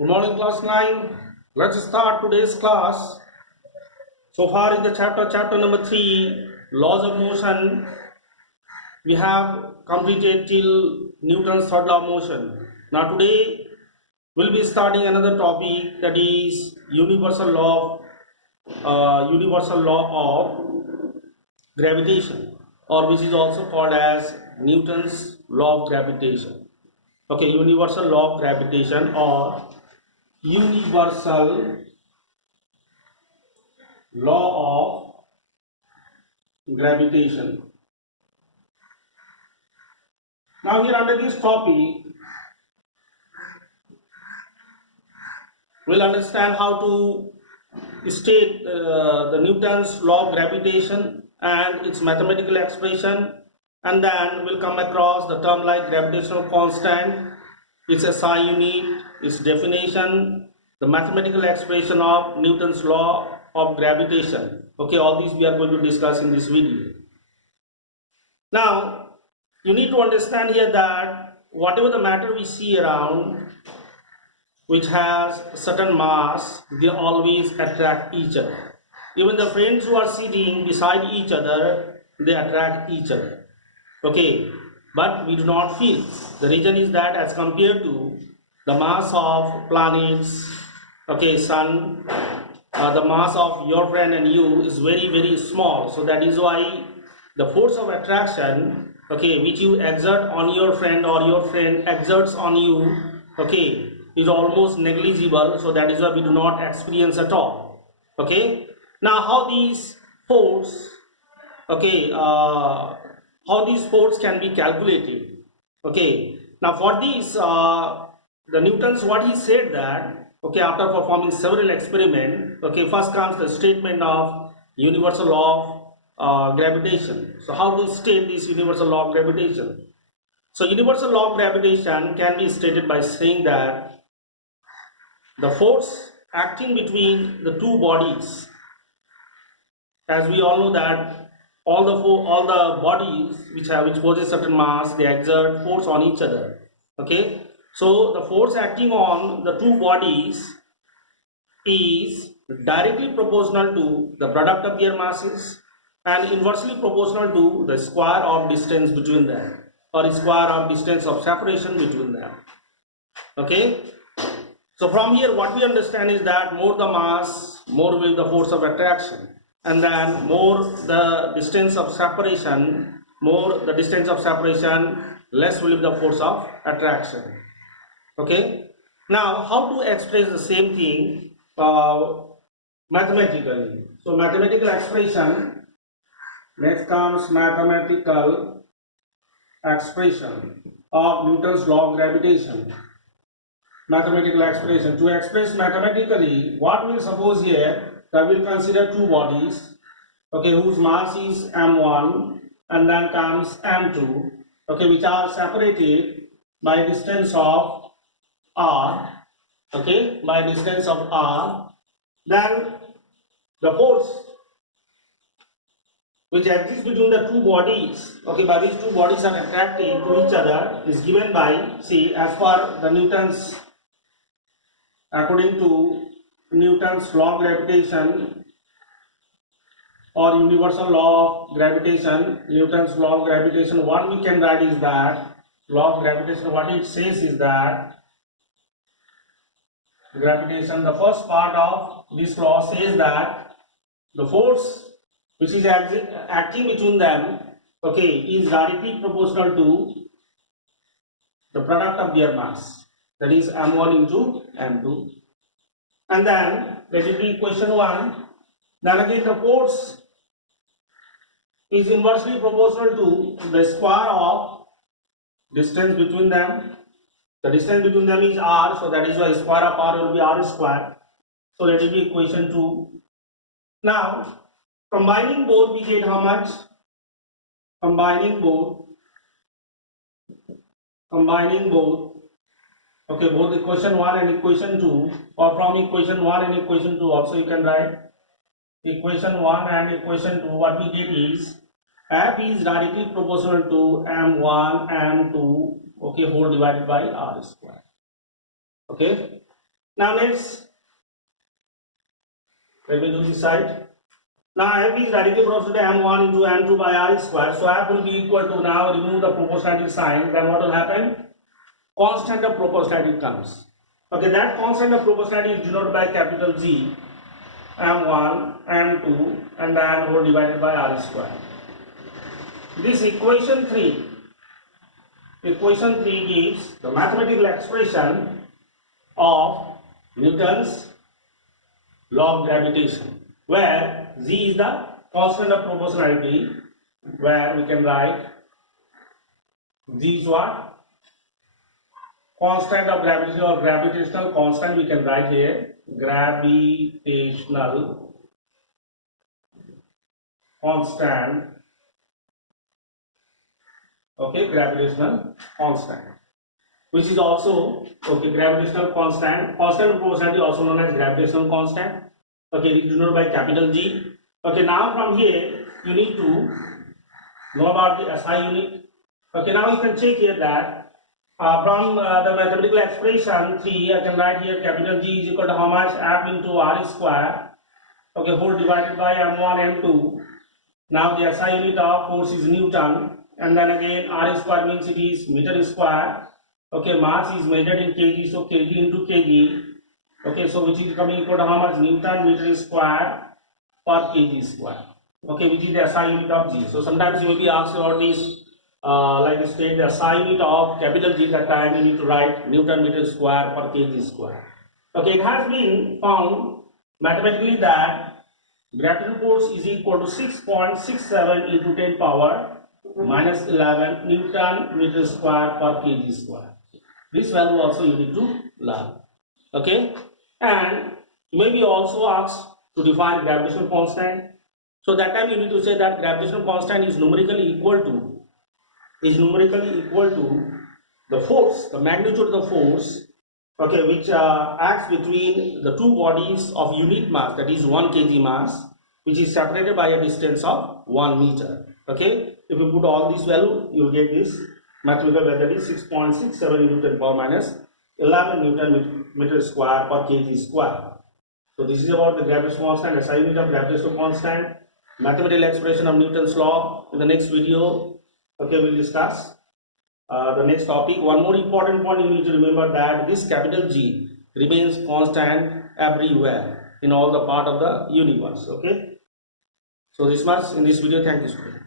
Good morning, class 9. Let's start today's class. So far in the chapter number 3, laws of motion, we have completed till Newton's third law of motion. Now today we'll be starting another topic, that is universal law of gravitation, or which is also called as Newton's law of gravitation. Okay, universal law of gravitation or universal law of gravitation. Now here under this topic, we'll understand how to state the Newton's law of gravitation and its mathematical expression, and then we'll come across the term like gravitational constant, its SI unit, its definition, the mathematical expression of Newton's law of gravitation. Okay, all these we are going to discuss in this video. Now you need to understand here that whatever the matter we see around which has certain mass, they always attract each other. Even the friends who are sitting beside each other, they attract each other. Okay, but we do not feel. The reason is that as compared to the mass of planets, okay, sun, the mass of your friend and you is very small. So that is why the force of attraction, okay, which you exert on your friend or your friend exerts on you, okay, is almost negligible. So that is why we do not experience at all. Okay, now how these force, okay, how these force can be calculated. Okay, now for this the Newton's, what he said that, okay, after performing several experiments, okay, first comes the statement of universal law of gravitation. So how to state this universal law of gravitation? So universal law of gravitation can be stated by saying that the force acting between the two bodies, as we all know that all the bodies which possess certain mass, they exert force on each other. Okay, so the force acting on the two bodies is directly proportional to the product of their masses and inversely proportional to the square of distance between them, or square of distance of separation between them. Okay, so from here what we understand is that more the mass, more will the force of attraction, and then more the distance of separation, less will be the force of attraction. Okay, now how to express the same thing mathematically? So mathematical expression, next comes mathematical expression of Newton's law of gravitation. Mathematical expression, to express mathematically, what we'll suppose here, that we'll consider two bodies, okay, whose mass is m1 and then comes m2, okay, which are separated by distance of r, okay, by distance of r. Then the force which exists between the two bodies, okay, by these two bodies are attracted to each other, is given by, see, as per the Newton's, according to Newton's law of gravitation or universal law of gravitation, Newton's law of gravitation, what we can write is that law of gravitation, what it says is that gravitation, the first part of this law says that the force which is acting between them, okay, is directly proportional to the product of their mass, that is m1 into m2. And then let it be equation 1. Then again the force is inversely proportional to the square of distance between them. The distance between them is r, so that is why square of r will be r square. So let it be equation 2. Now combining both, we get how much? Combining both, okay, both equation 1 and equation 2, or from equation 1 and equation 2 also you can write equation 1 and equation 2. What we get is f is directly proportional to m1 m2, okay, whole divided by r square. Okay, Now let me do this side. Now F is radical proportional to m1 into m2 by r square. So F will be equal to, now remove the proportionality sign, then what will happen? Constant of proportionality comes. Okay, that constant of proportionality is denoted by capital G, m1, m2, and then whole divided by r square. This equation 3 gives the mathematical expression of Newton's law of gravitation, where G is the constant of proportionality, where we can write G is what? Constant of gravitation or gravitational constant, we can write here gravitational constant. Okay, gravitational constant, which is also, okay, gravitational constant of proportionality, also known as gravitational constant. Okay, it is denoted by capital G. Okay, now from here you need to know about the SI unit. Okay, now you can check here that from the mathematical expression 3, I can write here capital G is equal to how much? F into r square. Okay, whole divided by m1 m2. Now the SI unit of force is Newton, and then again r square means it is meter square. Okay, mass is measured in kg, so kg into kg. Okay, so which is coming equal to how much? Newton meter square per kg square. Okay, which is the SI unit of G. So sometimes you will be asked about this, like state the SI unit of capital G, that time you need to write Newton meter square per kg square. Okay, it has been found mathematically that gravitational force is equal to 6.67 into 10 power minus 11 Newton meter square per kg square. This value also you need to learn. Okay, and you may be also asked to define gravitational constant. So that time you need to say that gravitational constant is numerically equal to the force, the magnitude of the force, okay, which acts between the two bodies of unit mass, that is 1 kg mass, which is separated by a distance of 1 meter. Okay, if you put all these value, you will get this mathematical value, that is 6.67 into 10 power minus 11 Newton meter square per kg square. So this is about the gravitational constant, SI unit of gravitational constant, mathematical expression of Newton's law. In the next video, okay, we'll discuss the next topic. One more important point you need to remember, that this capital G remains constant everywhere in all the part of the universe. Okay, so this much in this video. Thank you, students.